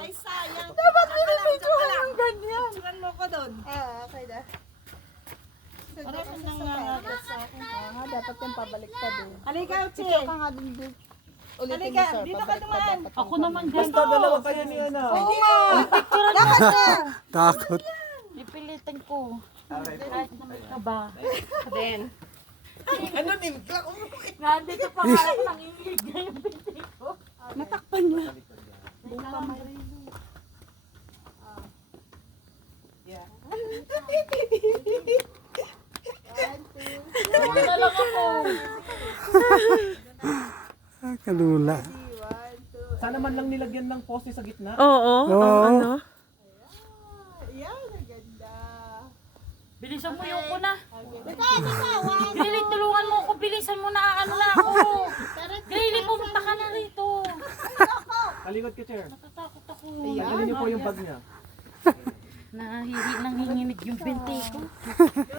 Ay, sayang. Dapat pinipidyohan yung ganyan. Sugan mo ko doon. Okay na. Ano kung nangangagat sa akin? Dapat yung pabalik pa din. Halika, Uchi. Ikaw ka nga din din. Ulitin mo, Halika, sir. dito ka Pabalik pa dumaan. dapat. Ako naman dyan. Basta dalawa kayo niya na. Oo nga. Dapat na. Takot. Pipilitin ko. Kahit na may kaba. Ano ni? Nandito pa nga ako nanginginig na yung binti ko. Natakpan niya. Ano na lang ako. Kalula. Sana man lang nilagyan ng poste sa gitna. Oo. Oo. Yan, ang ganda. Bilisan mo yung kuna. Grili, tulungan mo ako. Bilisan mo na. Ano na ako. Grili, pumunta ka na rito. Kalikot ka, chair. Natatakot ako. Tanggalin niyo po yung bag niya. Nanginginig yung binti ko.